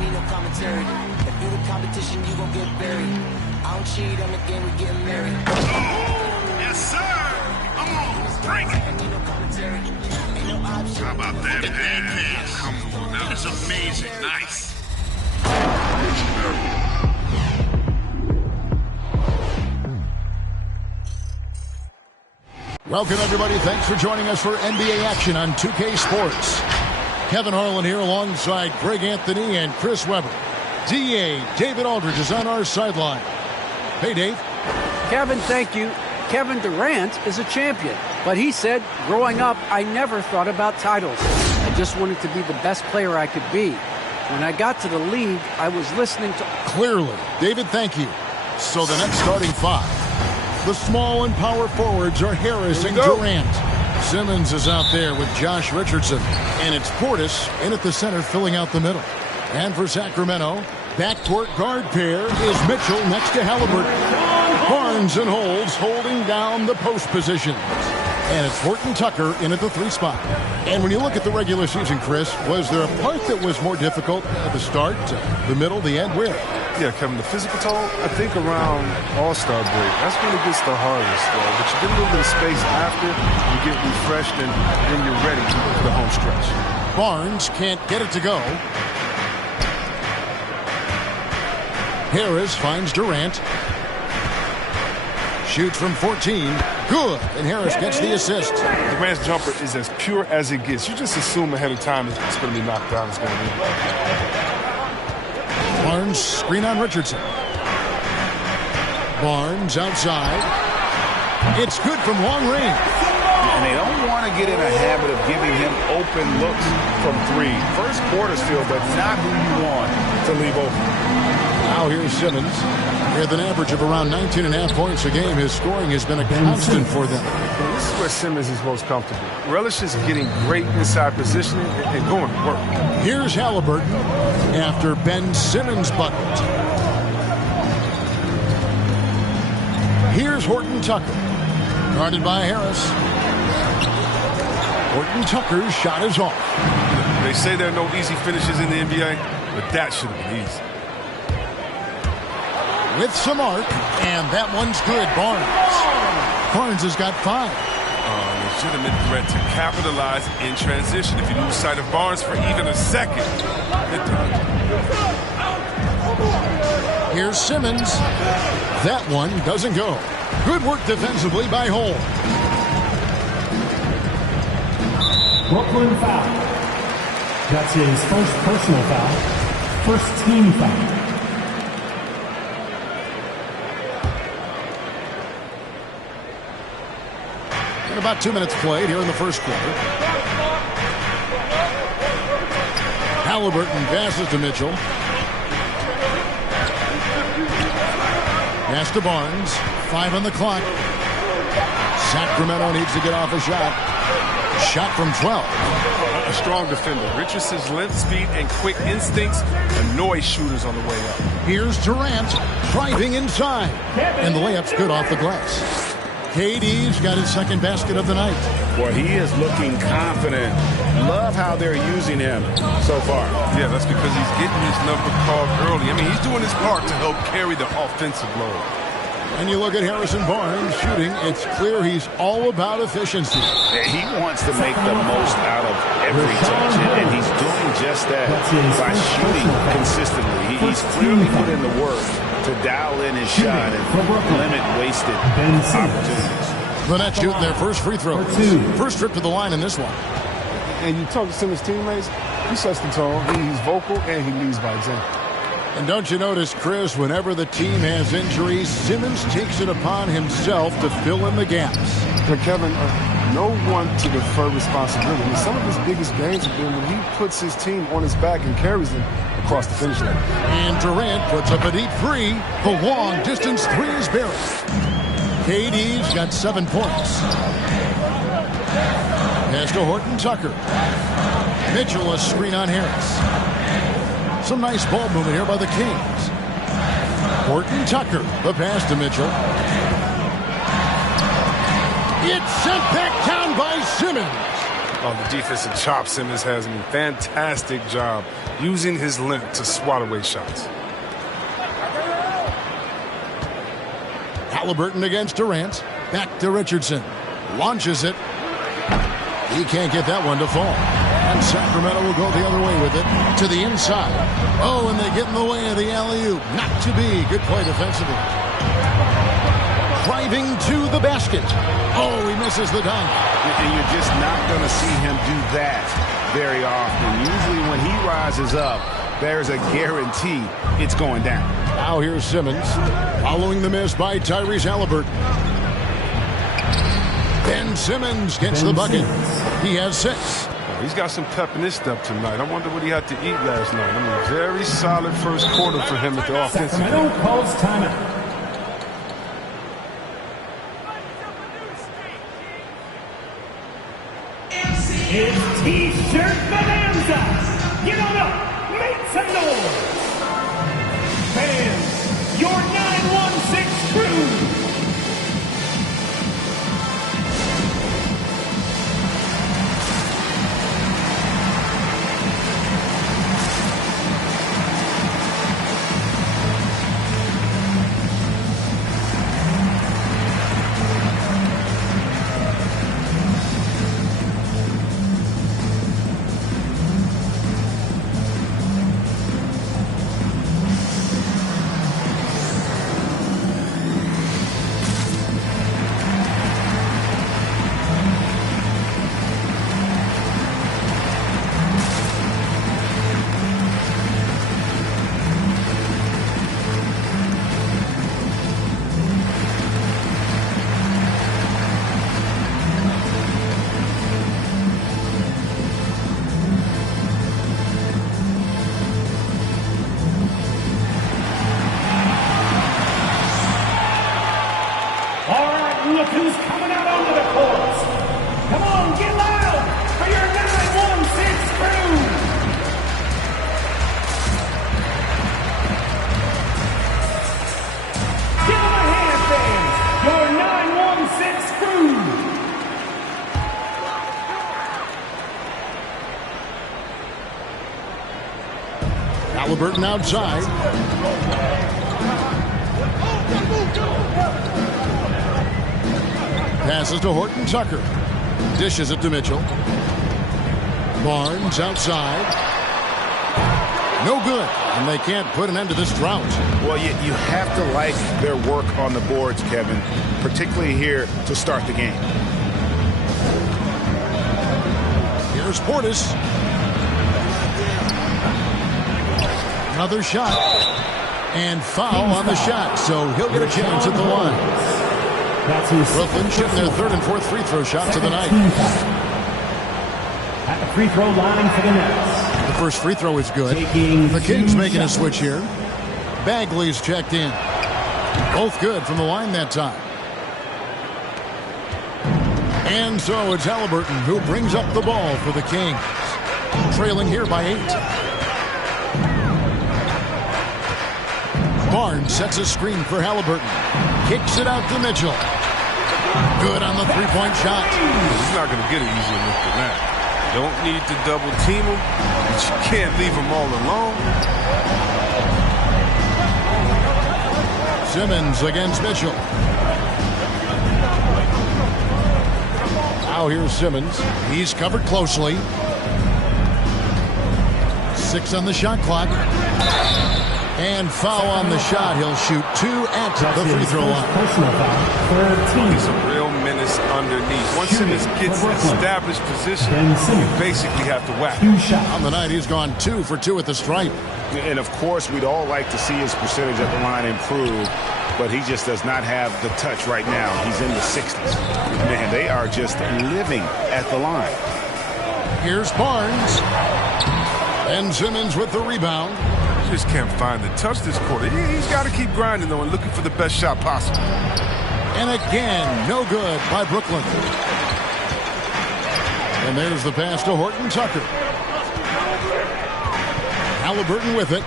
need no commentary. If you the competition, you gon' get buried. I don't cheat on the game, we getting married. Yes, sir. Come on, bring it. Need no commentary. Ain't no option. How about that pass? Come on, that was amazing. Nice. Welcome, everybody. Thanks for joining us for NBA action on 2K Sports. Kevin Harlan here alongside Greg Anthony and Chris Webber. DA David Aldridge is on our sideline. Hey, Dave. Kevin, thank you. Kevin Durant is a champion, but he said, growing up, I never thought about titles. I just wanted to be the best player I could be. When I got to the league, I was listening to... Clearly. David, thank you. So the next starting five. The small and power forwards are Harris and Durant. Simmons is out there with Josh Richardson. And it's Portis in at the center filling out the middle. And for Sacramento, backcourt guard pair is Mitchell next to Halliburton. Barnes and Holds holding down the post positions. And it's Horton Tucker in at the 3 spot. And when you look at the regular season, Chris, was there a part that was more difficult at the start, the middle, the end? Where? Yeah, Kevin, the physical toll, I think around All-Star break, that's when it gets the hardest. But you get a little bit of space after, you get refreshed, and then you're ready for the home stretch. Barnes can't get it to go. Harris finds Durant. Shoots from 14. Good. And Harris gets the assist. Durant's jumper is as pure as it gets. You just assume ahead of time it's going to be knocked down. It's going to be. Barnes screen on Richardson. Barnes outside. It's good from long range. And they don't want to get in a habit of giving him open looks from 3. First quarter still, but not who you want to leave open. Now here's Simmons. With an average of around 19.5 points a game, his scoring has been a constant for them. This is where Simmons is most comfortable. Relish is getting great inside positioning and going to work. Here's Halliburton after Ben Simmons bucket. Here's Horton Tucker. Guarded by Harris. Horton Tucker's shot is off. They say there are no easy finishes in the NBA, but that should have been easy. With some arc, and that one's good. Barnes has got 5. Legitimate threat to capitalize in transition. If you lose sight of Barnes for even a second, it does. Here's Simmons. That one doesn't go. Good work defensively by Hole. Brooklyn foul. That's his first personal foul. First team foul. About 2 minutes played here in the first quarter. Halliburton passes to Mitchell. Pass to Barnes. 5 on the clock. Sacramento needs to get off a shot. Shot from 12. A strong defender. Richardson's length, speed, and quick instincts annoy shooters on the way up. Here's Durant driving inside. And the layup's good off the glass. KD's got his second basket of the night. Boy, he is looking confident. Love how they're using him so far. Yeah, that's because he's getting his number called early. I mean, he's doing his part to help carry the offensive load. And you look at Harrison Barnes shooting, it's clear he's all about efficiency. He wants to make the most out of every touch, and he's doing just that by shooting consistently. He's clearly put in the work to dial in his shot and limit wasted opportunities. The Nets shooting their first free throw. First trip to the line in this one. And you talk to Simmons' teammates, he sets the tone, he's vocal, and he leads by example. And don't you notice, Chris, whenever the team has injuries, Simmons takes it upon himself to fill in the gaps. But Kevin, no one to defer responsibility. Some of his biggest gains have been when he puts his team on his back and carries them across the finish line. And Durant puts up a deep 3. The long distance 3 is buried. KD's got 7 points. Pass to Horton Tucker. Mitchell a screen on Harris. Some nice ball movement here by the Kings. Horton Tucker, the pass to Mitchell. It's sent back down by Simmons. Oh, the defensive chop Simmons has a fantastic job using his length to swat away shots. Halliburton against Durant. Back to Richardson. Launches it. He can't get that one to fall. And Sacramento will go the other way with it to the inside. Oh, and they get in the way of the alley-oop. Not to be. Good play defensively. Driving to the basket. Oh, he misses the dunk. And you're just not going to see him do that very often. Usually when he rises up, there's a guarantee it's going down. Now here's Simmons. Following the miss by Tyrese Halliburton. Ben Simmons gets the bucket. He has 6. He's got some pep in his step tonight. I wonder what he had to eat last night. I mean, very solid first quarter for him at the offensive end. Sacramento calls timeout. It's T-shirt bonanza. Get on up, make some noise. Fans, your 916 crew. Halliburton outside. Passes to Horton Tucker. Dishes it to Mitchell. Barnes outside. No good. And they can't put an end to this drought. Well, you have to like their work on the boards, Kevin, particularly here to start the game. Here's Portis. Another shot. And foul on the shot, so he'll get a chance at the line. Brooklyn shooting their third and fourth free throw shots of the night. At the free throw line for the Nets. The first free throw is good. The Kings making a switch here. Bagley's checked in. Both good from the line that time. And so it's Halliburton who brings up the ball for the Kings. Trailing here by 8. Barnes sets a screen for Halliburton. Kicks it out to Mitchell. Good on the three-point shot. He's not going to get it easy enough than that. Don't need to double team him, but you can't leave him all alone. Simmons against Mitchell. Now here's Simmons. He's covered closely. 6 on the shot clock. And foul on the shot. He'll shoot 2 at the free throw line. He's a real menace underneath. Once Simmons gets established position, you basically have to whack. On the night, he's gone 2 for 2 at the stripe. And, of course, we'd all like to see his percentage at the line improve, but he just does not have the touch right now. He's in the 60s. Man, they are just living at the line. Here's Barnes. And Simmons with the rebound. Just can't find the touch this quarter. He's got to keep grinding, though, and looking for the best shot possible. And again, no good by Brooklyn. And there's the pass to Horton Tucker. Halliburton with it.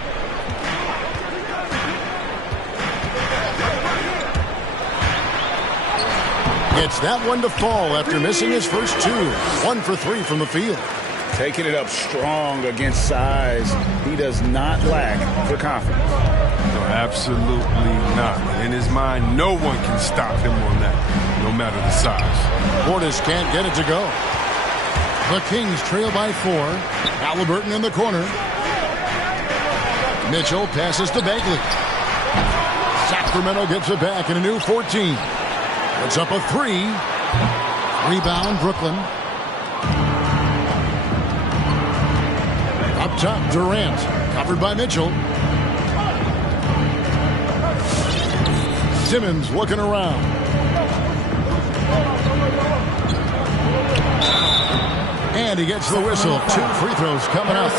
Gets that one to fall after missing his first two. 1 for 3 from the field. Taking it up strong against size. He does not lack for confidence. No, absolutely not. In his mind, no one can stop him on that, no matter the size. Portis can't get it to go. The Kings trail by 4. Halliburton in the corner. Mitchell passes to Bagley. Sacramento gets it back in a new 14. It's up a 3. Rebound, Brooklyn. Up top, Durant. Covered by Mitchell. Simmons looking around. And he gets the whistle. 2 free throws coming up.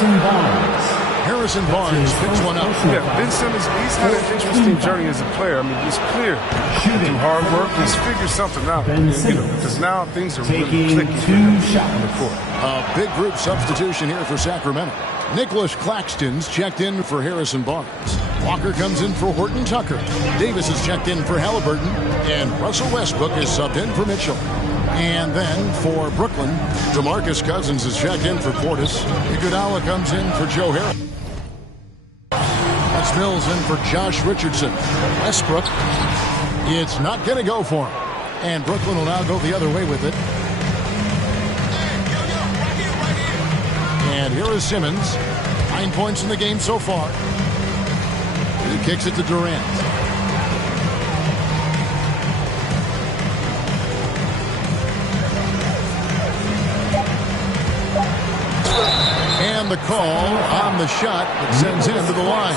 Harrison Barnes picks one up. Yeah, Ben Simmons, he's had an interesting journey as a player. I mean, it's clear. Through hard work, he's figured something out. Because now things are really clicking on the court. A big group substitution here for Sacramento. Nicholas Claxton's checked in for Harrison Barnes. Walker comes in for Horton Tucker. Davis is checked in for Halliburton. And Russell Westbrook is subbed in for Mitchell. And then for Brooklyn, Demarcus Cousins is checked in for Portis. Iguodala comes in for Joe Harris. That's Mills in for Josh Richardson. Westbrook, it's not going to go for him. And Brooklyn will now go the other way with it. And here is Simmons. 9 points in the game so far. He kicks it to Durant. And the call on the shot that sends him to the line.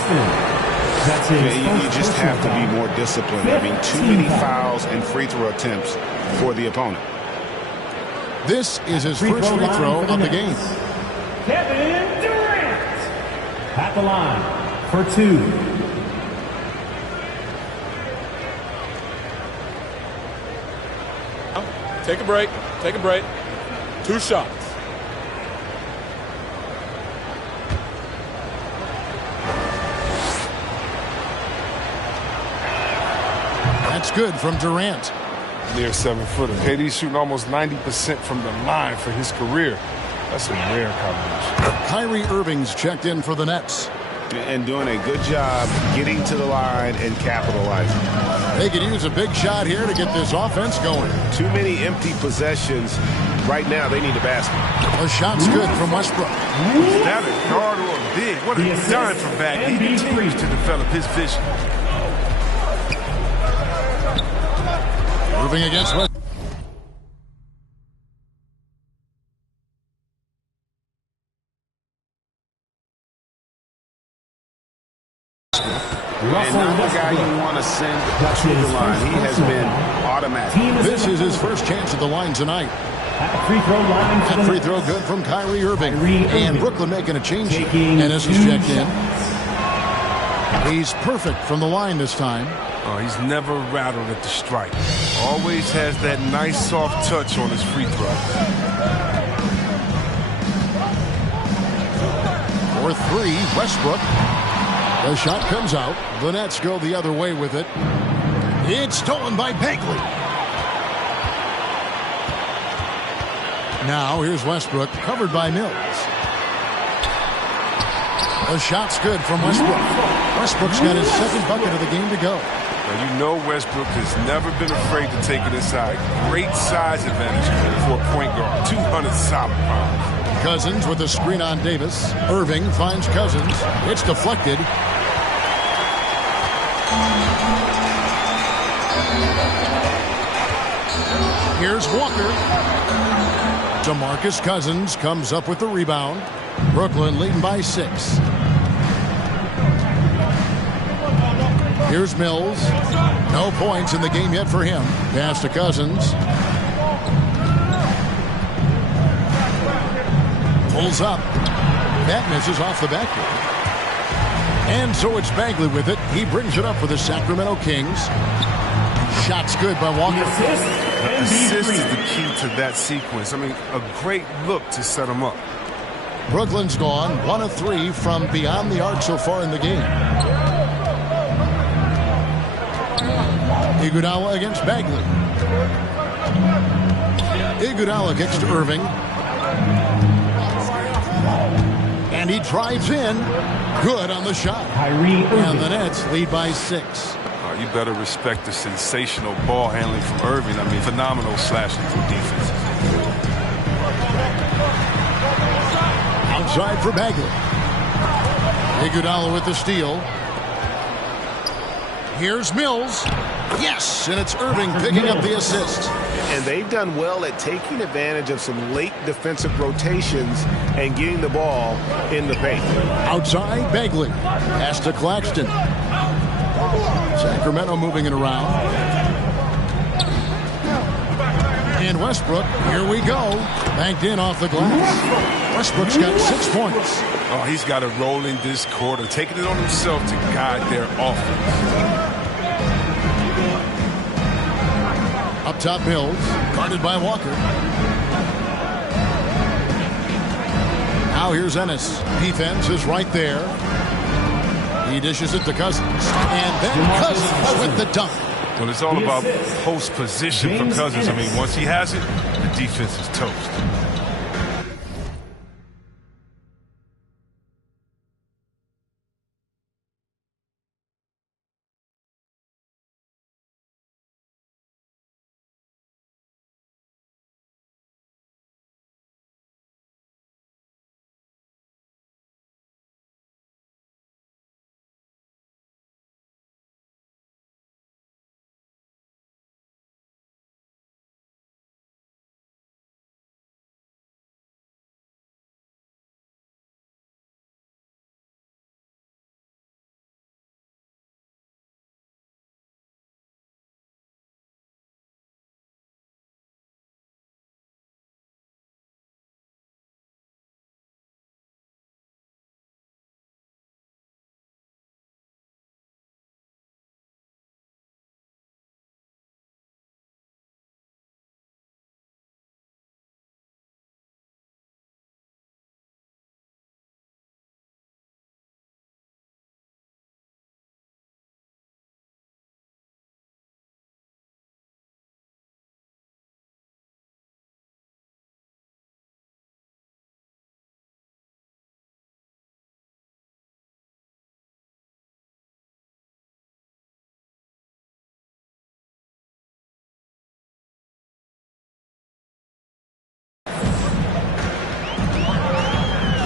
You just have to be more disciplined. I mean, too many fouls and free throw attempts for the opponent. This is his first free throw of the game. Kevin Durant at the line for 2. Take a break. Take a break. 2 shots. That's good from Durant. Near 7-footer. KD's shooting almost 90% from the line for his career. That's a rare combination. Kyrie Irving's checked in for the Nets. And doing a good job getting to the line and capitalizing. They could use a big shot here to get this offense going. Too many empty possessions. Right now, they need a basket. The shot's good from Westbrook. Is that a guard or a big? What a dime for Bagley. He continues to develop his vision. Moving against West. And not the guy you want to send to the line. He has been automatic. This is his first chance at the line tonight. At the free throw line. That free throw good from Kyrie Irving. And Brooklyn making a change. Ennis is checked in. He's perfect from the line this time. Oh, he's never rattled at the strike. Always has that nice soft touch on his free throw. For 3, Westbrook. The shot comes out. The Nets go the other way with it. It's stolen by Bagley. Now here's Westbrook, covered by Mills. The shot's good from Westbrook. Westbrook's got his second bucket of the game to go. Now, you know Westbrook has never been afraid to take it inside. Great size advantage for a point guard. 200 solid pounds. Cousins with a screen on Davis. Irving finds Cousins. It's deflected. Here's Walker. Demarcus Cousins comes up with the rebound. Brooklyn leading by 6. Here's Mills. No points in the game yet for him. Pass to Cousins. Pulls up. That misses off the backboard. And so it's Bagley with it. He brings it up for the Sacramento Kings. Shot's good by Walker. Assist is the key to that sequence. I mean, a great look to set him up. Brooklyn's gone 1 of 3 from beyond the arc so far in the game. Iguodala against Bagley. Iguodala kicks to Irving. And he drives in. Good on the shot. And the Nets lead by 6. You better respect the sensational ball handling from Irving. I mean, phenomenal slashing through defense. Outside for Bagley. Iguodala with the steal. Here's Mills. Yes, and it's Irving picking up the assist. And they've done well at taking advantage of some late defensive rotations and getting the ball in the paint. Outside, Bagley. Pass to Claxton. Sacramento moving it around. And Westbrook, here we go. Banked in off the glass. Westbrook's got 6 points. Oh, he's got to roll in this quarter, taking it on himself to guide their offense. Up top, Mills, guarded by Walker. Now here's Ennis. Defense is right there. He dishes it to Cousins. And then Cousins with the dunk. Well, it's all about post position for Cousins. I mean, once he has it, the defense is toast.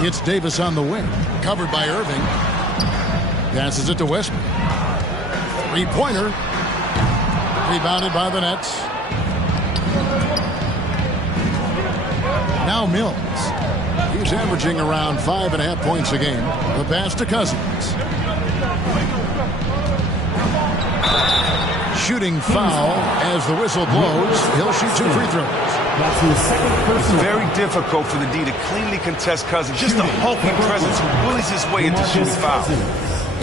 It's Davis on the wing. Covered by Irving. Passes it to Westbrook. Three-pointer. Rebounded by the Nets. Now Mills. He's averaging around 5.5 points a game. The pass to Cousins. Shooting foul as the whistle blows. He'll shoot 2 free throws. It's very difficult for the D to cleanly contest Cousins. Just a hulking presence willies his way into shooting foul.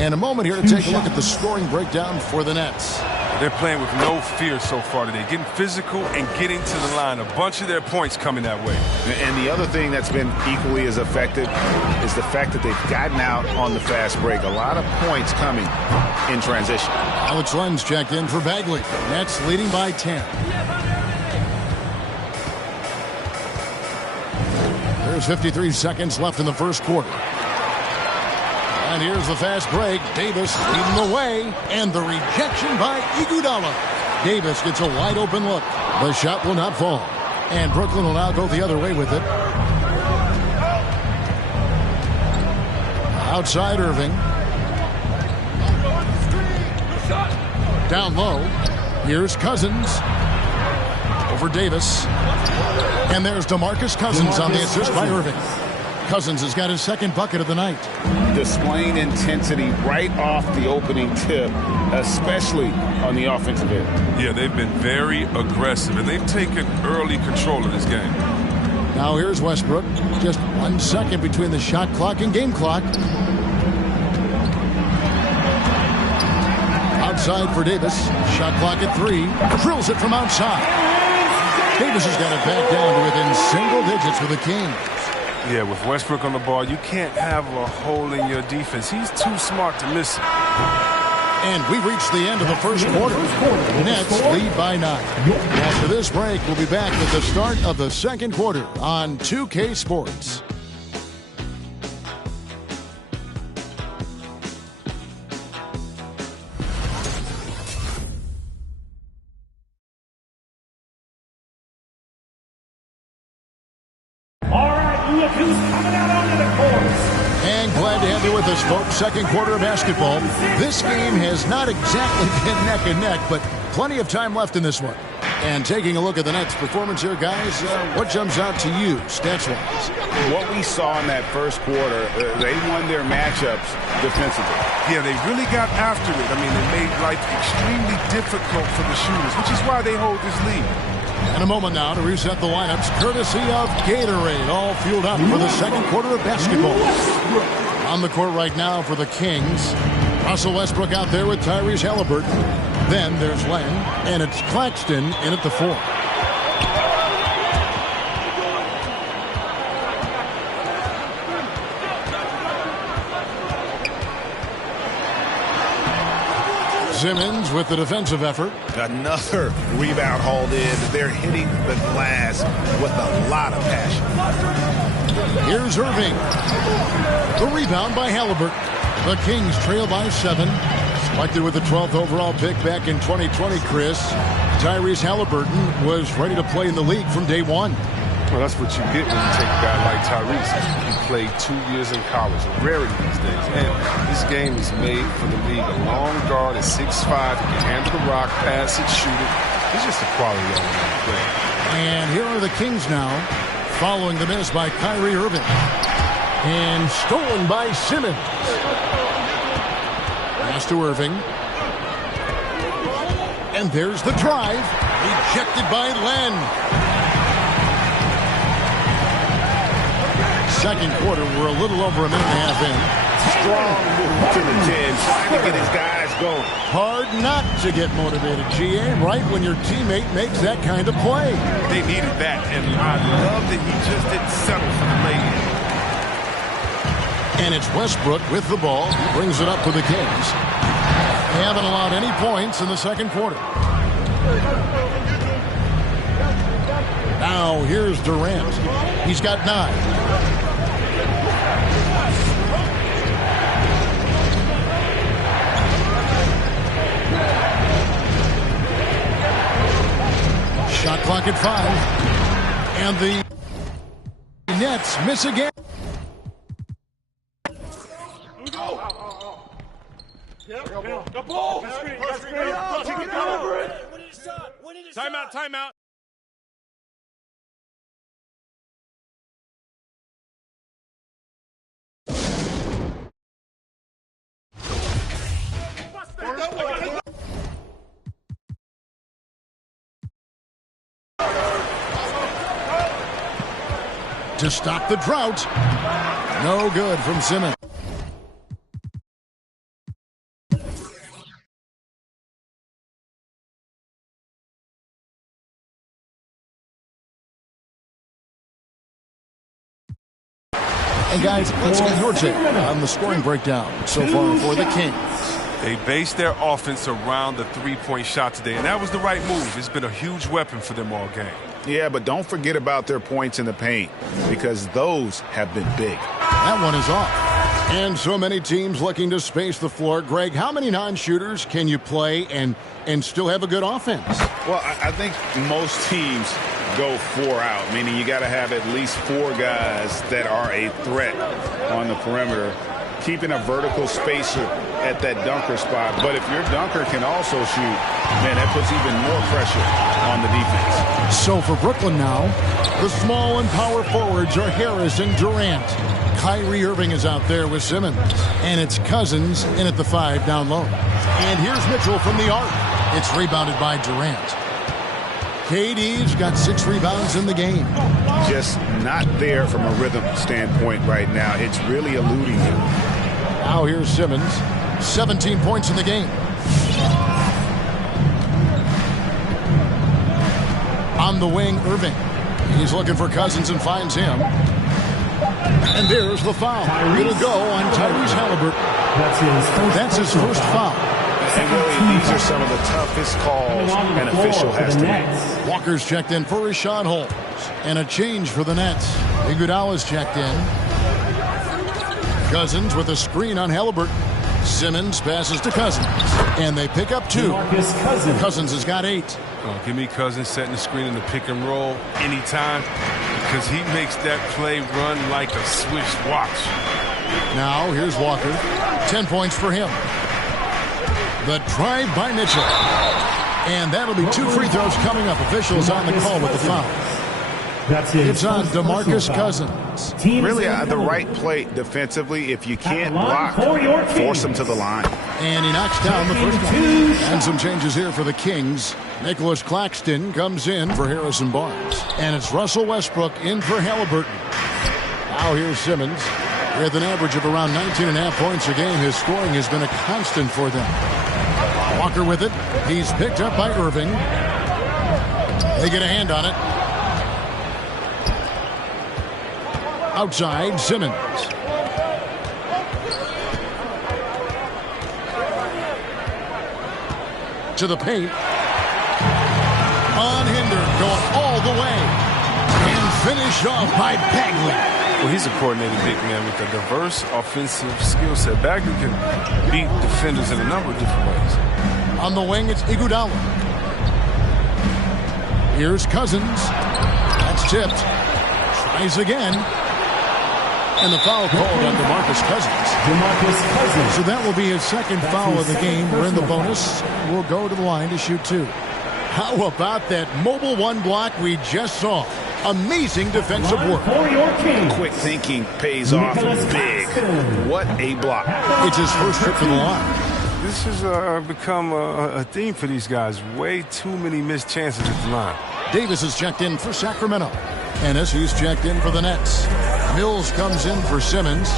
And a moment here to take a look at the scoring breakdown for the Nets. They're playing with no fear so far today, getting physical and getting to the line. A bunch of their points coming that way. And the other thing that's been equally as effective is the fact that they've gotten out on the fast break. A lot of points coming in transition. Alex Lenz checked in for Bagley. Nets leading by 10. There's 53 seconds left in the first quarter. And here's the fast break. Davis leading the way. And the rejection by Iguodala. Davis gets a wide open look. The shot will not fall. And Brooklyn will now go the other way with it. Outside Irving. Down low. Here's Cousins. Over Davis. And there's Demarcus Cousins on the assist by Irving. Cousins has got his second bucket of the night. Displaying intensity right off the opening tip, especially on the offensive end. Yeah, they've been very aggressive, and they've taken early control of this game. Now here's Westbrook. Just 1 second between the shot clock and game clock. Outside for Davis. Shot clock at 3. Drills it from outside. Davis has got it back down to within single digits with the Kings. Yeah, with Westbrook on the ball, you can't have a hole in your defense. He's too smart to miss it. And we've reached the end of the first quarter. Nets lead by 9. After this break, we'll be back with the start of the second quarter on 2K Sports. Look who's coming out onto the court. And glad to have you with us, folks. Second quarter of basketball. This game has not exactly been neck and neck, but plenty of time left in this one. And taking a look at the Nets' performance here, guys, what jumps out to you, stats-wise? What we saw in that first quarter, they won their matchups defensively. Yeah, they really got after it. I mean, they made life extremely difficult for the shooters, which is why they hold this lead. In a moment now to reset the lineups, courtesy of Gatorade, all fueled up for the second quarter of basketball. On the court right now for the Kings, Russell Westbrook out there with Tyrese Halliburton. Then there's Len, and it's Claxton in at the 4. Simmons with the defensive effort. Another rebound hauled in. They're hitting the glass with a lot of passion. Here's Irving. The rebound by Halliburton. The Kings trail by 7. Selected with the 12th overall pick back in 2020, Chris. Tyrese Halliburton was ready to play in the league from day one. Well, that's what you get when you take a guy like Tyrese. He played 2 years in college, a rarity these days. And this game is made for the league. A long guard at 6'5", he can handle the rock, pass it, shoot it. He's just a quality element player. And here are the Kings now, following the miss by Kyrie Irving. And stolen by Simmons. Pass to Irving. And there's the drive. Ejected by Len. Second quarter, we're a little over a minute and a half in. Strong move to the 10, trying to get his guys going. Hard not to get motivated, GA, right when your teammate makes that kind of play. They needed that, and I love that he just didn't settle for the lay-in. And it's Westbrook with the ball. He brings it up for the Kings. They haven't allowed any points in the second quarter. Now here's Durant. He's got 9. Shot clock at 5. And the Nets miss again. Timeout, timeout. To stop the drought. No good from Simmons. And guys, let's get your take on the scoring breakdown so far for the Kings. They based their offense around the three-point shot today, and that was the right move. It's been a huge weapon for them all game. Yeah, but don't forget about their points in the paint, because those have been big. That one is off. And so many teams looking to space the floor. Greg, how many non-shooters can you play and still have a good offense? Well, I think most teams go 4 out, meaning you got to have at least 4 guys that are a threat on the perimeter, keeping a vertical spacer at that dunker spot. But if your dunker can also shoot, man, that puts even more pressure on the defense. So for Brooklyn now, the small and power forwards are Harris and Durant. Kyrie Irving is out there with Simmons. And it's Cousins in at the 5 down low. And here's Mitchell from the arc. It's rebounded by Durant. KD's got 6 rebounds in the game. Just not there from a rhythm standpoint right now. It's really eluding him. Now here's Simmons. 17 points in the game. On the wing, Irving. He's looking for Cousins and finds him. And there's the foul. It'll go on Tyrese Halliburton. That's his first foul. And really, these are some of the toughest calls an official has to make. Walker's checked in for Rashad Holmes. And a change for the Nets. Iguodala's checked in. Cousins with a screen on Halliburton. Simmons passes to Cousins. And they pick up 2. Demarcus Cousins. Cousins has got 8. Give me Cousins setting the screen in the pick and roll anytime, because he makes that play run like a Swiss watch. Now here's Walker. 10 points for him. The drive by Mitchell. And that'll be 2 free throws coming up. Officials on the call with the foul. It's on Demarcus Cousins. Really the right play defensively. If you can't block, force him to the line. And he knocks down the first one. And some changes here for the Kings. Nicholas Claxton comes in for Harrison Barnes. And it's Russell Westbrook in for Halliburton. Now here's Simmons. With an average of around 19.5 points a game, his scoring has been a constant for them. Walker with it. He's picked up by Irving. They get a hand on it. Outside, Simmons. To the paint. Unhindered, going all the way. And finished off by Bagley. Well, he's a coordinated big man with a diverse offensive skill set. Bagley can beat defenders in a number of different ways. On the wing, it's Iguodala. Here's Cousins. That's tipped. Tries again. And the foul called on Demarcus Cousins. Demarcus Cousins. So that will be his second foul of the game. We're in the bonus. We'll go to the line to shoot 2. How about that mobile 1 block we just saw? Amazing defensive work. Quick thinking pays off big. What a block. It's his first trip to the line. This has become a theme for these guys. Way too many missed chances at the line. Davis is checked in for Sacramento. Ennis, who's checked in for the Nets. Mills comes in for Simmons.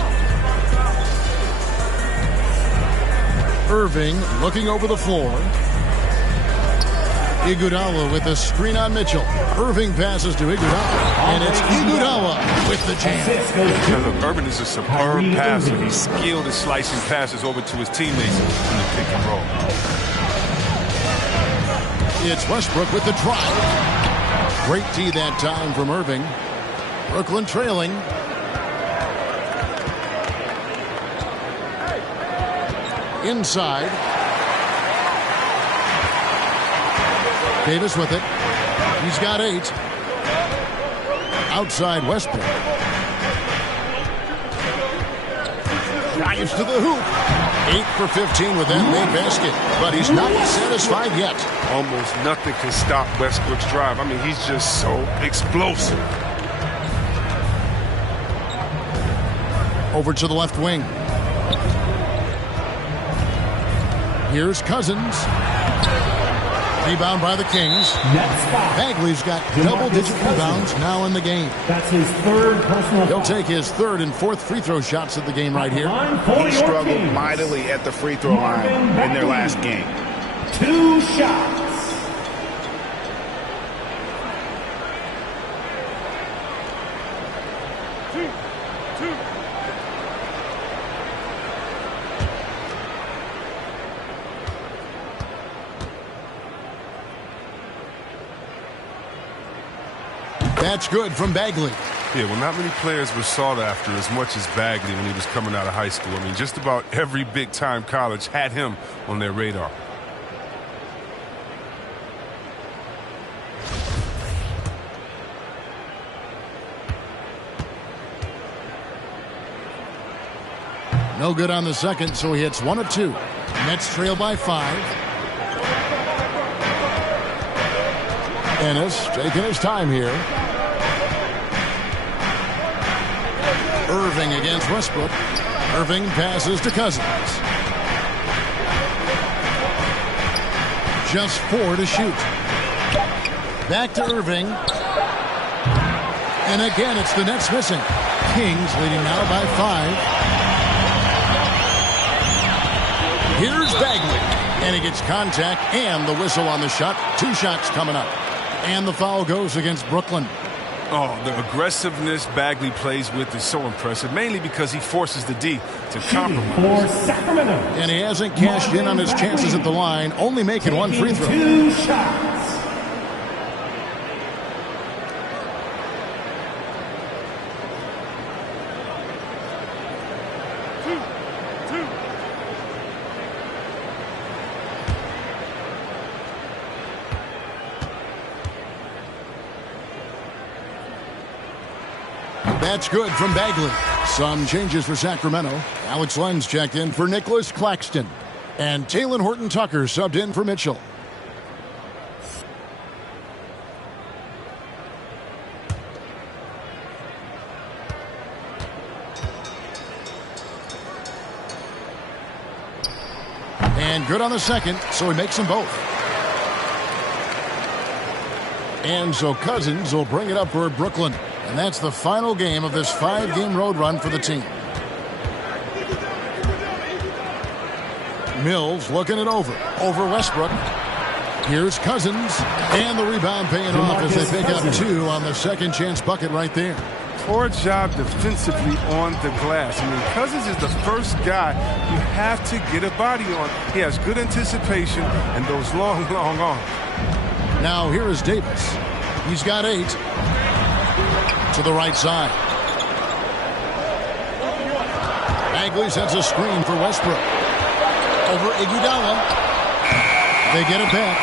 Irving looking over the floor. Iguodala with a screen on Mitchell. Irving passes to Iguodala. And it's Iguodala with the jam. Look, Irving is a superb passer. He's skilled at slicing passes over to his teammates in the pick and roll. It's Westbrook with the drive. Great D that time from Irving. Brooklyn trailing. Inside. Davis with it. He's got 8. Outside Westbrook. Drives to the hoop. 8 for 15 with that made basket. But he's not satisfied yet. Almost nothing can stop Westbrook's drive. I mean, he's just so explosive. Over to the left wing. Here's Cousins. Rebound by the Kings. Bagley's got double-digit rebounds now in the game. That's his 3rd personal. He'll take his 3rd and 4th free throw shots of the game right here. He struggled mightily at the free throw line in their last game. 2 shots. That's good from Bagley. Yeah, well, not many players were sought after as much as Bagley when he was coming out of high school. I mean, just about every big-time college had him on their radar. No good on the second, so he hits 1 of 2. Nets trail by 5. Ennis taking his time here. Irving against Westbrook. Irving passes to Cousins. Just 4 to shoot. Back to Irving. And again, it's the Nets missing. Kings leading now by 5. Here's Bagley. And he gets contact and the whistle on the shot. 2 shots coming up. And the foul goes against Brooklyn. Oh, the aggressiveness Bagley plays with is so impressive, mainly because he forces the D to compromise. For Sacramento. And he hasn't cashed in on his chances at the line, only making one free throw. 2 shots. That's good from Bagley. Some changes for Sacramento. Alex Lenz checked in for Nicholas Claxton. And Talen Horton-Tucker subbed in for Mitchell. And good on the second, so he makes them both. And so Cousins will bring it up for Brooklyn. And that's the final game of this 5-game road run for the team. Mills looking it over Westbrook. Here's Cousins. And the rebound paying off as they pick up 2 on the second chance bucket right there. Poor job defensively on the glass. I mean, Cousins is the first guy you have to get a body on. He has good anticipation and those long, long arms. Now here is Davis. He's got 8. To the right side. Bagley sets a screen for Westbrook. Over Iguodala. They get it back.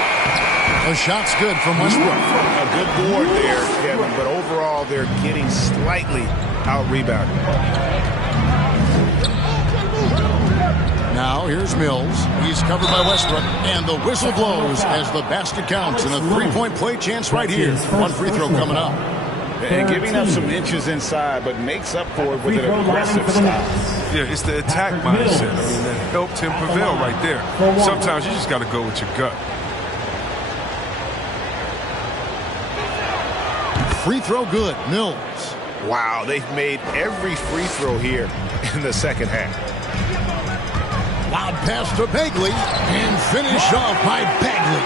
The shot's good from Westbrook. A good board there, Kevin, but overall they're getting slightly out-rebounded. Now here's Mills. He's covered by Westbrook. And the whistle blows as the basket counts. And a 3-point play chance right here. One free throw coming up. And giving up some inches inside, but makes up for it with an aggressive style. Yeah, it's the attack mindset. I mean, that helped him prevail right there. Sometimes you just got to go with your gut. Free throw good. Mills. Wow, they've made every free throw here in the second half. Loud pass to Bagley. And finished off by Bagley.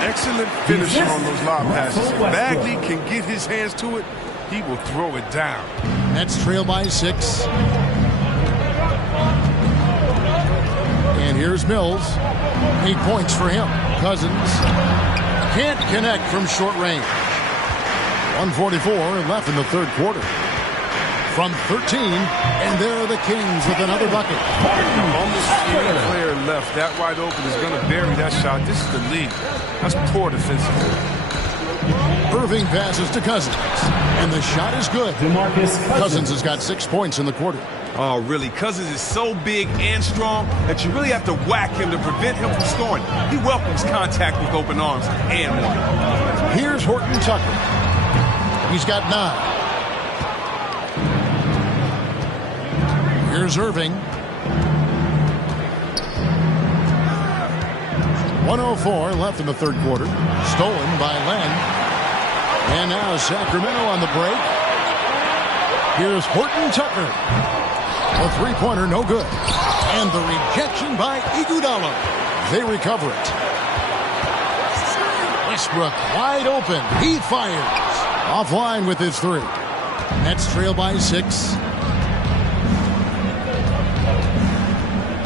Excellent finisher on those lob passes. If Bagley can get his hands to it, he will throw it down. Nets trail by 6. And here's Mills. 8 points for him. Cousins can't connect from short range. 1:44 left in the third quarter. From 13, and there are the Kings with another bucket. Almost any player left. That wide open is going to bury that shot. This is the lead. That's poor defensively. Irving passes to Cousins, and the shot is good. Demarcus Cousins has got 6 points in the quarter. Oh, really? Cousins is so big and strong that you really have to whack him to prevent him from scoring. He welcomes contact with open arms and more. Here's Horton-Tucker. He's got 9. Here's Irving. 1:04 left in the third quarter. Stolen by Len. And now Sacramento on the break. Here's Horton-Tucker. A three-pointer, no good. And the rejection by Iguodala. They recover it. Westbrook wide open. He fires. Offline with his 3. Nets trail by 6.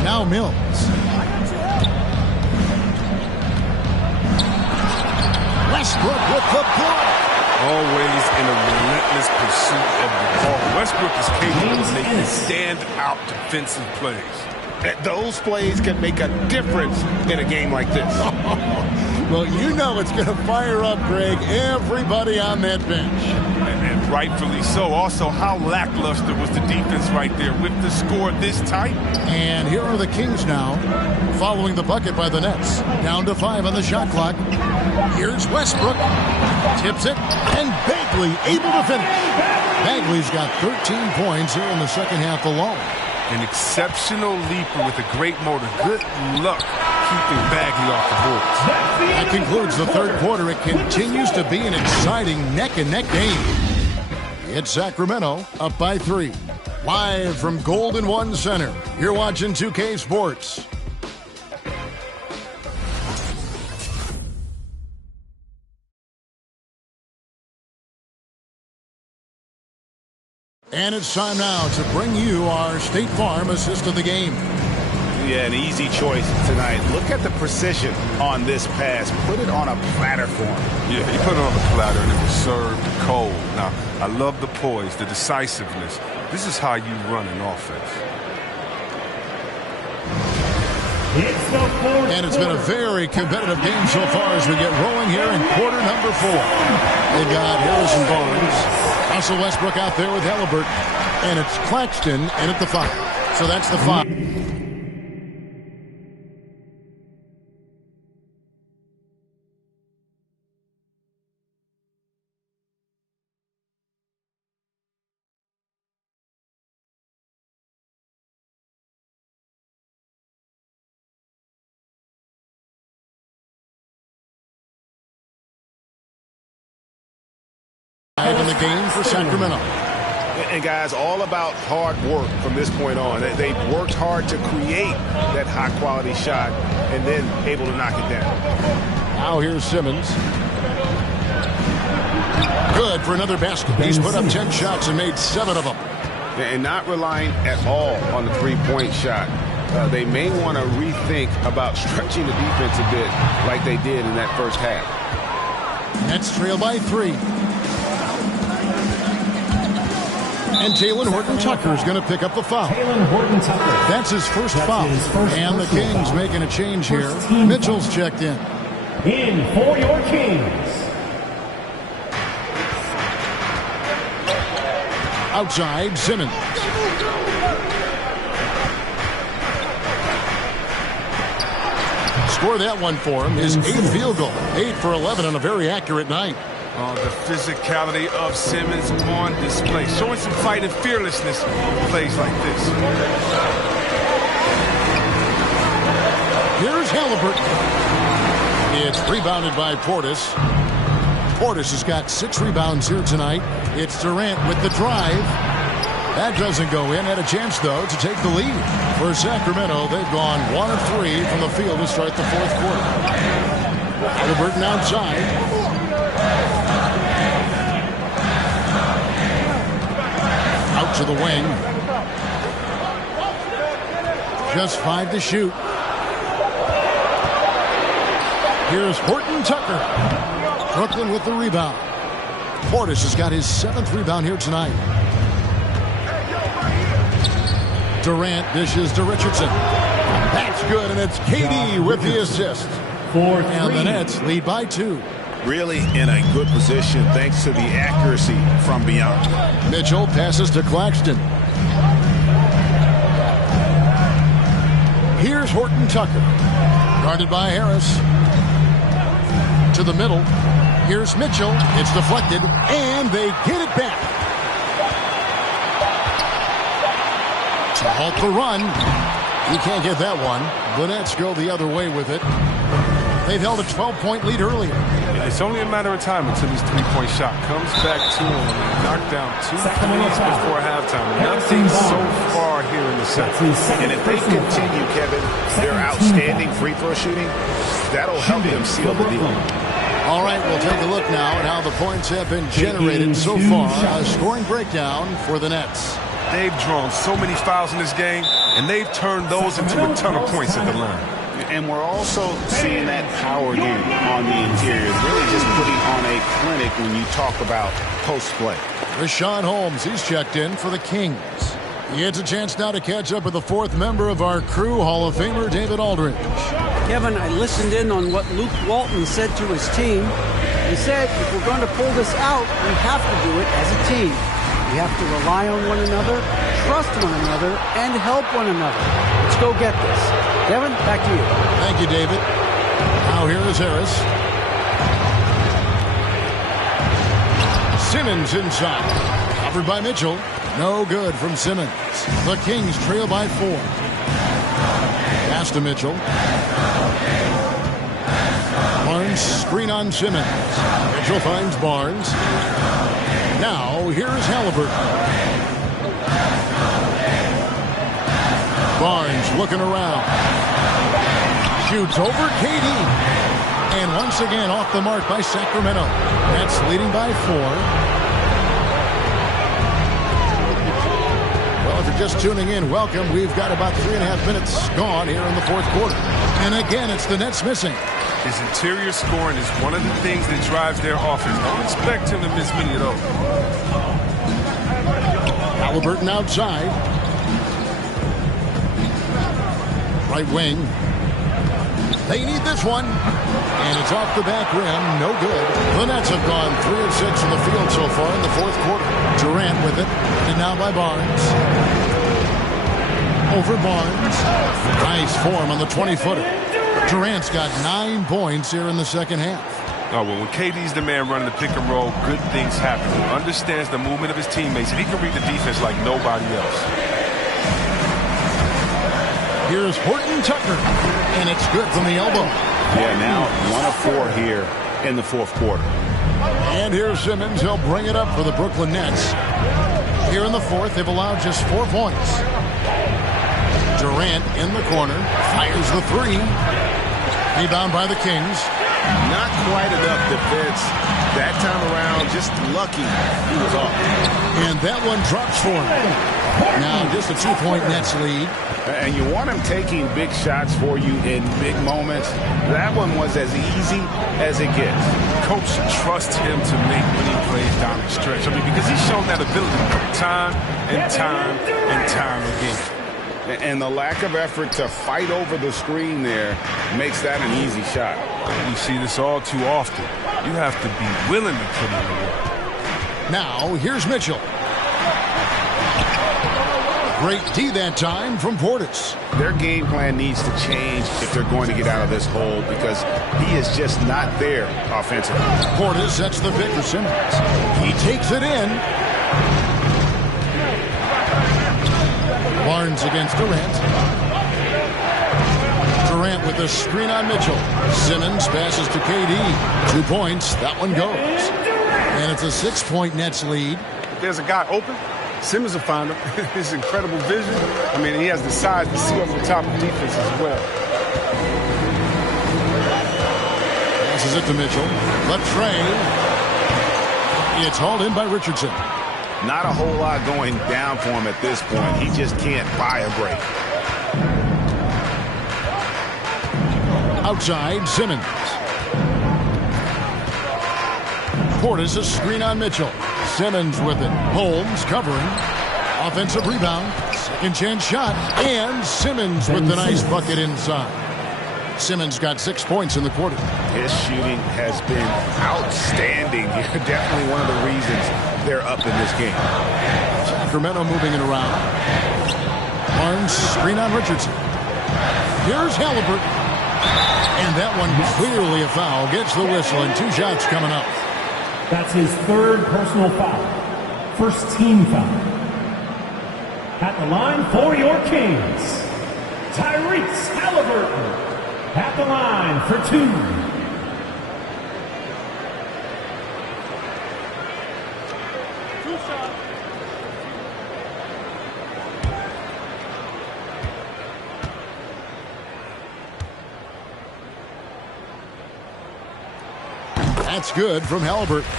Now Mills. Westbrook with the block. Always in a relentless pursuit of the ball. Westbrook is capable of making stand-out defensive plays. Those plays can make a difference in a game like this. Well, you know it's going to fire up, Greg, everybody on that bench. And rightfully so. Also, how lackluster was the defense right there with the score this tight. And here are the Kings now, following the bucket by the Nets. Down to 5 on the shot clock. Here's Westbrook. Tips it, and Bagley able to finish. Bagley's got 13 points here in the second half alone. An exceptional leaper with a great motor. Good luck keeping Bagley off the boards. That concludes the third quarter. It continues to be an exciting neck-and-neck game. It's Sacramento up by 3. Live from Golden One Center, you're watching 2K Sports. And it's time now to bring you our State Farm assist of the game. Yeah, an easy choice tonight. Look at the precision on this pass. Put it on a platter for him. Yeah, he put it on the platter and it was served cold. Now, I love the poise, the decisiveness. This is how you run an offense. And it's been a very competitive game so far as we get rolling here in quarter number 4. They've got Harrison Barnes, Russell Westbrook out there with Halliburton, and it's Claxton in at the 5. So that's the 5. In the game for Sacramento. And guys, all about hard work from this point on. They've worked hard to create that high-quality shot and then able to knock it down. Now here's Simmons. Good for another basket. He's put up 10 shots and made 7 of them. And not relying at all on the three-point shot. They may want to rethink about stretching the defense a bit like they did in that first half. Nets trail by 3. And Talen Horton-Tucker is going to pick up the foul. That's his first foul. And the Kings making a change here. Mitchell's checked in. In for your Kings. Outside, Simmons. Score that one for him. His 8th field goal. 8 for 11 on a very accurate night. The physicality of Simmons on display. Showing some fight and fearlessness in plays like this. Here's Halliburton. It's rebounded by Portis. Portis has got 6 rebounds here tonight. It's Durant with the drive. That doesn't go in. Had a chance, though, to take the lead. For Sacramento, they've gone 1 of 3 from the field to start the 4th quarter. Halliburton outside. Out to the wing. Just 5 to shoot. Here's Horton-Tucker. Brooklyn with the rebound. Portis has got his 7th rebound here tonight. Durant dishes to Richardson. That's good, and it's KD with the assist. And the Nets lead by 2. Really in a good position thanks to the accuracy from beyond. Mitchell passes to Claxton. Here's Horton-Tucker. Guarded by Harris. To the middle. Here's Mitchell. It's deflected, and they get it back. To halt the run. He can't get that one. The Nets go the other way with it. They've held a 12-point lead earlier. It's only a matter of time until this three-point shot comes back to him and knocked down 2 threes before halftime. Nothing so far here in the second. And if they continue, Kevin, their outstanding free throw shooting, that'll help them seal the deal. All right, we'll take a look now at how the points have been generated so far. A scoring breakdown for the Nets. They've drawn so many fouls in this game, and they've turned those into a ton of points at the line. And we're also seeing that power game on the interior, really just putting on a clinic when you talk about post-play. Rashawn Holmes, he's checked in for the Kings. He gets a chance now to catch up with the 4th member of our crew, Hall of Famer David Aldridge. Kevin, I listened in on what Luke Walton said to his team. He said, if we're going to pull this out, we have to do it as a team. We have to rely on one another, trust one another, and help one another. Let's go get this. Kevin, back to you. Thank you, David. Now here is Harris. Simmons inside. Covered by Mitchell. No good from Simmons. The Kings trail by 4. Pass to Mitchell. Barnes screen on Simmons. Mitchell finds Barnes. Now here's Halliburton. Barnes looking around. Shoots over KD. And once again off the mark by Sacramento. Nets leading by 4. if you're just tuning in, welcome. We've got about 3.5 minutes gone here in the fourth quarter. And again, it's the Nets missing. His interior scoring is one of the things that drives their offense. Don't expect him to miss many of those. Halliburton outside. Right wing. They need this one. And it's off the back rim. No good. The Nets have gone 3 of 6 in the field so far in the fourth quarter. Durant with it. And now by Barnes. Over Barnes. Nice form on the 20-footer. Durant's got 9 points here in the second half. Oh, well, when KD's the man running the pick and roll, good things happen. He understands the movement of his teammates, and he can read the defense like nobody else. Here's Horton Tucker, and it's good from the elbow. Yeah, now 1 of 4 here in the fourth quarter. And here's Simmons. He'll bring it up for the Brooklyn Nets. Here in the fourth, they've allowed just 4 points. Durant in the corner, fires the 3. Rebound by the Kings. Not quite enough defense that time around. Just lucky he was off. And that one drops for him. Now just a 2-point Nets lead. And you want him taking big shots for you in big moments. That one was as easy as it gets. Coach trusts him to make winning plays down the stretch. I mean, because he's shown that ability time and time and time again. And the lack of effort to fight over the screen there makes that an easy shot. We see this all too often. You have to be willing to put in the work. Now, here's Mitchell. Great D that time from Portis. Their game plan needs to change if they're going to get out of this hole because he is just not there offensively. Portis sets the pick for Simmons. He takes it in. Barnes against Durant. Durant with the screen on Mitchell. Simmons passes to KD. 2 points. That one goes. And it's a 6-point Nets lead. If there's a guy open, Simmons will find him. His incredible vision. I mean, he has the size to see over the top of defense as well. Passes it to Mitchell. Left tray. It's hauled in by Richardson. Not a whole lot going down for him at this point. He just can't buy a break. Outside, Simmons. Portis a screen on Mitchell. Simmons with it. Holmes covering. Offensive rebound. Second chance shot. And Simmons with the nice bucket inside. Simmons got 6 points in the quarter. His shooting has been outstanding. Definitely one of the reasons they're up in this game. Sacramento moving it around. Barnes screen on Richardson. Here's Halliburton. And that one clearly a foul. Gets the whistle and 2 shots coming up. That's his 3rd personal foul. First team foul. At the line for your Kings, Tyrese Halliburton. At the line for 2. That's good from Halliburton.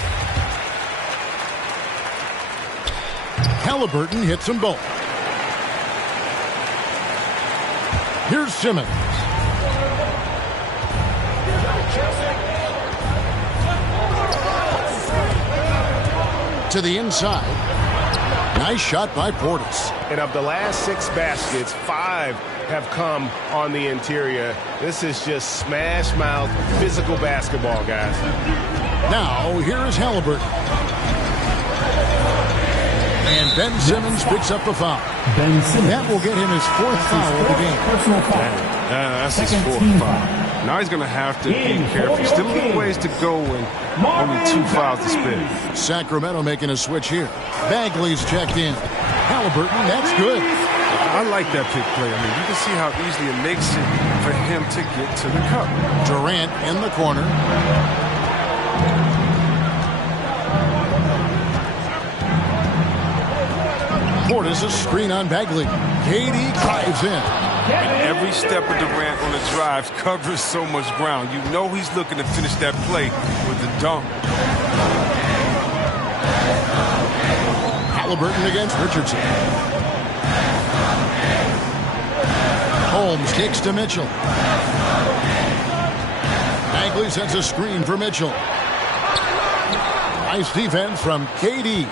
Halliburton hits them both. Here's Simmons. To the inside. Nice shot by Portis. And of the last 6 baskets, 5 have come on the interior. This is just smash mouth physical basketball, guys. Now, here is Halliburton. And Ben Simmons picks up the foul. Ben Simmons. That will get him his 4th foul of the game. Personal foul. That's his Second 4th team foul. foul. Now he's going to have to be careful. Still a little ways to go and only 2 fouls to spare. Sacramento making a switch here. Bagley's checked in. Halliburton, that's good. I like that pick play. I mean, you can see how easily it makes it for him to get to the cup. Durant in the corner. Portis a screen on Bagley. KD drives in. And every step of Durant on the drive covers so much ground. You know he's looking to finish that play with the dunk. Halliburton against Richardson. Holmes kicks to Mitchell. Bagley sets a screen for Mitchell. Nice defense from KD.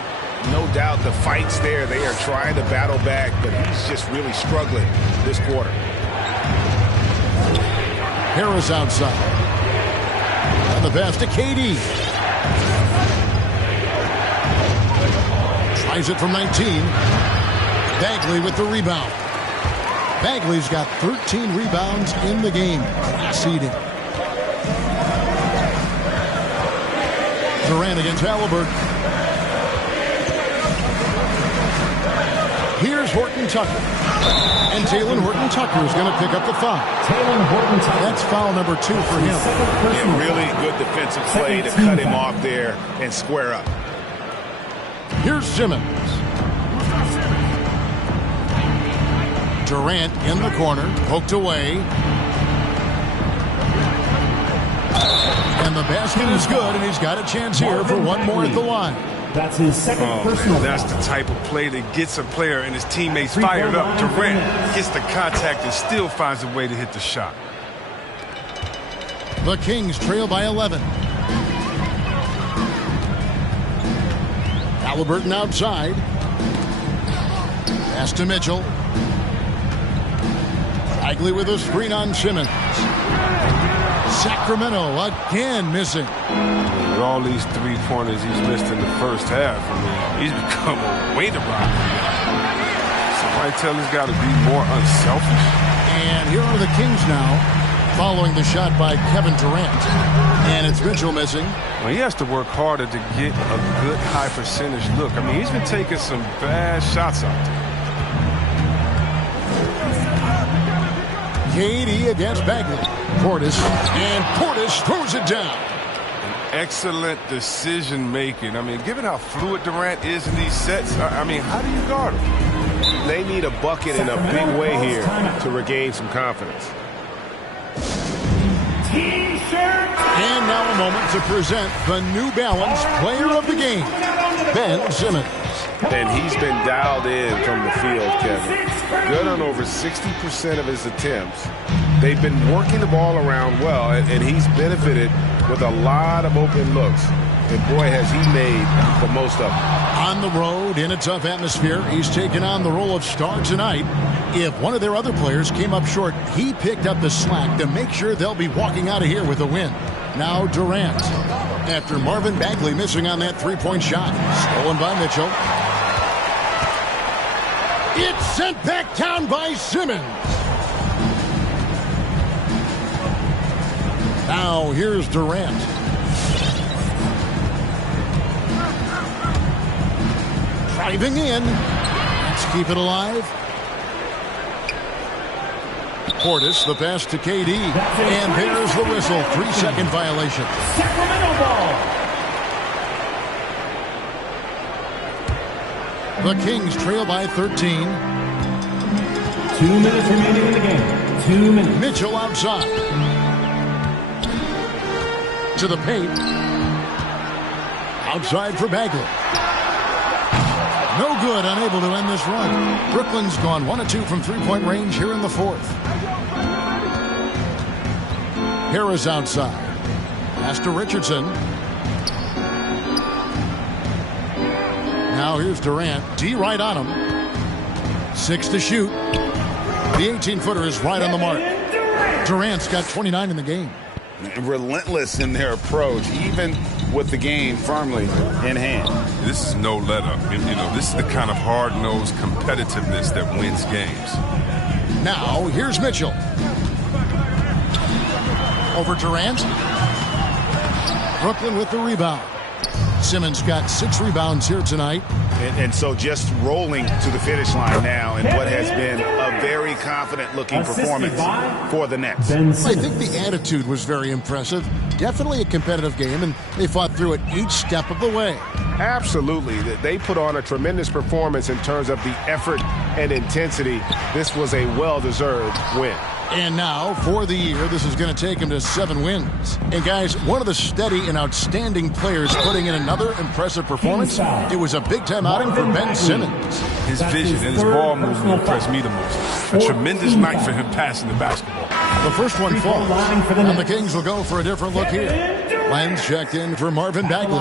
No doubt the fight's there. They are trying to battle back, but he's just really struggling this quarter. Harris outside. And the pass to KD. Tries it from 19. Bagley with the rebound. Bagley's got 13 rebounds in the game. Class-eating. Durant against Halliburton. Here's Horton-Tucker. And Talen Horton-Tucker is going to pick up the foul. Talen Horton-Tucker. That's foul number 2 for him. Yeah, really good defensive play to cut him off there and square up. Here's Simmons. Durant in the corner, poked away. And the basket is good, and he's got a chance here for one more at the line. That's his second personal. That's the type of play that gets a player and his teammates fired up. Durant gets the contact and still finds a way to hit the shot. The Kings trail by 11. Halliburton outside. Pass to Mitchell. Bagley with a screen on Simmons. Sacramento again missing. With all these three-pointers he's missed in the first half, I mean, he's become a way to rock. Somebody tell he's got to be more unselfish. And here are the Kings now, following the shot by Kevin Durant. And it's Mitchell missing. Well, he has to work harder to get a good high percentage look. I mean, he's been taking some bad shots out there. KD against Bagley. Portis, and Portis throws it down. Excellent decision making. I mean, given how fluid Durant is in these sets, I mean, how do you guard him? They need a bucket in a big way here to regain some confidence. And now a moment to present the New Balance Player of the Game, Ben Simmons. And he's been dialed in from the field, Kevin. Good on over 60% of his attempts. They've been working the ball around well, and he's benefited with a lot of open looks. And boy, has he made the most of it. On the road, in a tough atmosphere, he's taken on the role of star tonight. If one of their other players came up short, he picked up the slack to make sure they'll be walking out of here with a win. Now Durant. After Marvin Bagley missing on that three-point shot. Stolen by Mitchell. It's sent back down by Simmons. Now here's Durant. Driving in. Let's keep it alive. Portis, the pass to KD. And there's the whistle. 3-second violation. Sacramento ball. The Kings trail by 13. 2 minutes remaining in the game. 2 minutes. Mitchell outside. To the paint. Outside for Bagley. No good, unable to end this run. Brooklyn's gone 1 of 2 from three-point range here in the fourth. Harris outside. Pass to Richardson. Now here's Durant. D right on him. 6 to shoot. The 18-footer is right on the mark. Durant's got 29 in the game. Relentless in their approach, even with the game firmly in hand. This is no let-up. You know, this is the kind of hard-nosed competitiveness that wins games. Now, here's Mitchell. Over Durant. Brooklyn with the rebound. Simmons got 6 rebounds here tonight. And so just rolling to the finish line now in what has been a very confident-looking performance for the Nets. I think the attitude was very impressive. Definitely a competitive game, and they fought through it each step of the way. Absolutely. They put on a tremendous performance in terms of the effort and intensity. This was a well-deserved win. And now, for the year, this is going to take him to 7 wins. And guys, one of the steady and outstanding players putting in another impressive performance, it was a big-time outing for Ben Simmons. His vision and his ball movement impressed me the most. A tremendous night for him passing the basketball. The first one falls, and the Kings will go for a different look here. Lenz checked in for Marvin Bagley.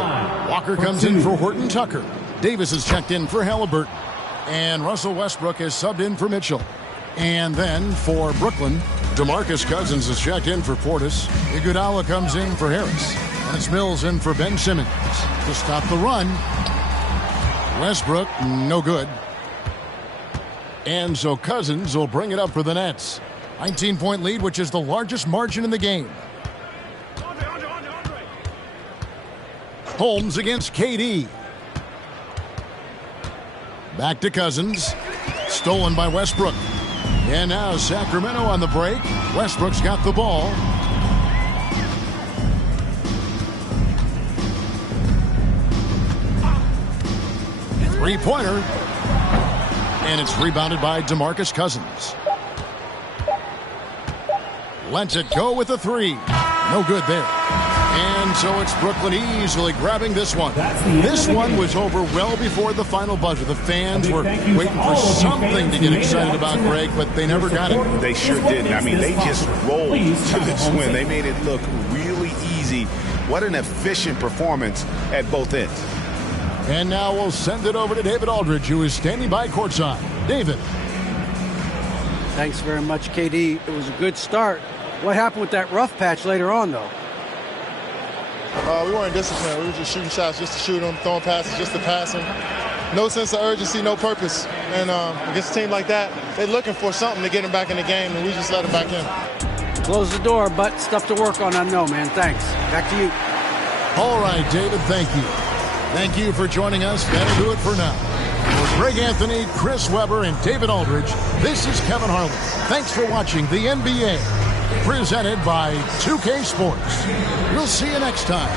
Walker comes in for Horton Tucker. Davis is checked in for Halliburton. And Russell Westbrook is subbed in for Mitchell. And then for Brooklyn, Demarcus Cousins is checked in for Portis. Iguodala comes in for Harris. And it's Mills in for Ben Simmons. To stop the run, Westbrook, no good. And so Cousins will bring it up for the Nets. 19-point lead, which is the largest margin in the game. Holmes against KD. Back to Cousins. Stolen by Westbrook. And now Sacramento on the break. Westbrook's got the ball. Three-pointer. And it's rebounded by Demarcus Cousins. Lets it go with a three. No good there. And so it's Brooklyn easily grabbing this one. This one was over well before the final buzzer. The fans were waiting for something to get excited about, Greg, but they never got it. They sure didn't. I mean, they just rolled to this win. They made it look really easy. What an efficient performance at both ends. And now we'll send it over to David Aldridge, who is standing by courtside. David. Thanks very much, KD. It was a good start. What happened with that rough patch later on, though? We weren't disciplined. We were just shooting shots just to shoot them, throwing passes just to pass them. No sense of urgency, no purpose. And against a team like that, they're looking for something to get them back in the game, and we just let them back in. Close the door, but stuff to work on, I know, man. Thanks. Back to you. All right, David, thank you. Thank you for joining us. That'll do it for now. For Greg Anthony, Chris Webber, and David Aldridge, this is Kevin Harlan. Thanks for watching the NBA, presented by 2K Sports. We'll see you next time.